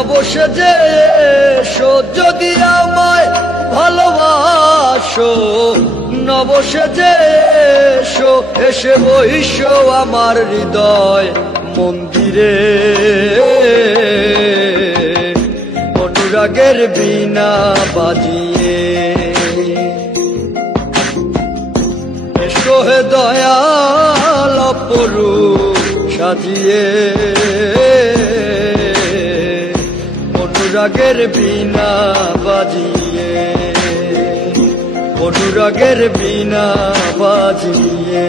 নবসেজে এসো যদি আমায় ভালোবাসো, নবসেজে এসো, এসে বইসো আমার হৃদয় মন্দিরে। অনুরাগের বীণা বাজিয়ে এসো হে দয়াল অপরূপ সাজিয়ে। অনুরাগের বীণা বাজিয়ে, অনুরাগের বীণা বাজিয়ে।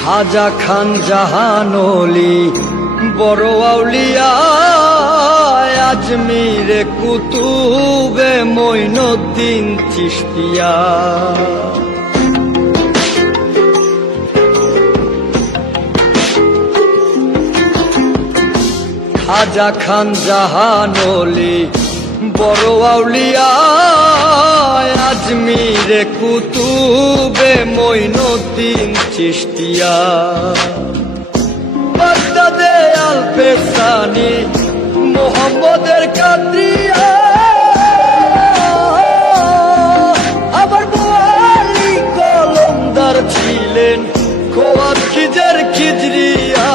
খাজা খান জাহান ওলি বড় আউলিয়া, আজমিরে কুতুবে মঈনুদ্দিন চিশতিয়া। খাজা খান জাহান ওলি বড় আউলিয়া, আজমিরে কুতুবে মঈনুদ্দিন চিশতিয়া। বাগদাদে আলফেসানি মোহাম্মদের কাদরিয়া, আবার বোয়ালি কলমদার ছিলেন খোয়াত খিজের খিজরিয়া,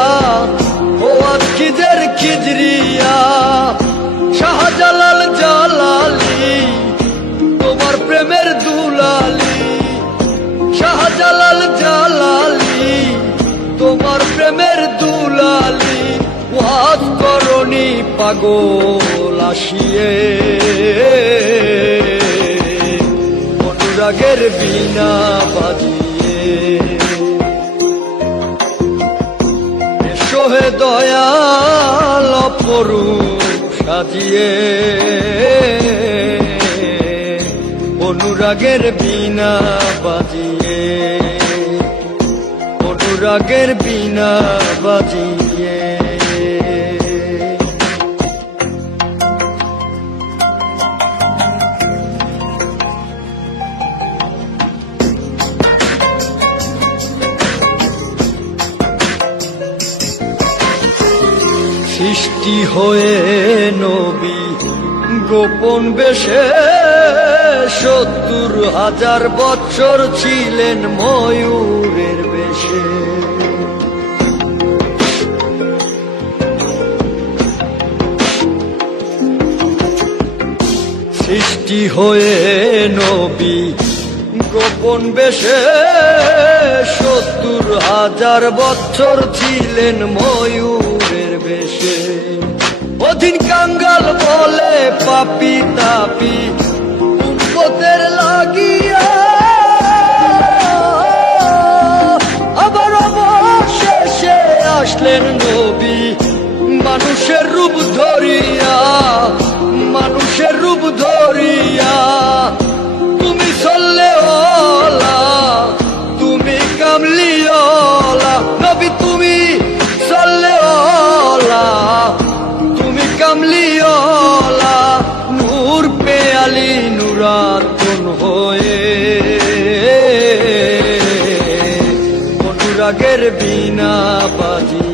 খোয়াত খিজের খিজরিয়া। শাহজালাল জালালি তোমার প্রেমের দুলালি, শাহজালাল জালালি তোমার প্রেমের দুলালি। ওয়াজ করনি পাগল আসিয়ে, অনুরাগের বীণা বাজিয়ে এসো হে দয়াল অপরূপ সাজিয়ে। অনুরাগের বীণা বাজিয়ে, অনুরাগের বীণা বাজিয়ে। সৃষ্টি হয়ে নবী গোপন বেশে ৭০,০০০ বছর ছিলেন ময়ূরের বেশে। সৃষ্টি হয়ে নবী গোপন বেশে ৭০,০০০ বছর ছিলেন ময়ূরের বেশে। অধীন কাঙ্গাল বলে পাপি তাপি উম্মতের লাগিয়া, আবার অবশেষে আসলেন নবী মানুষের রূপ ধরিয়া, মানুষের রূপ ধরিয়া। তুমি সল্লেওয়ালা, তুমি কামলিওয়ালা নবী, তুমি সল্লেওয়ালা, তুমি কামলিওয়ালা। নূর পেয়ালি নুরাতুন হয়ে, অনুরাগের বীণা বাজি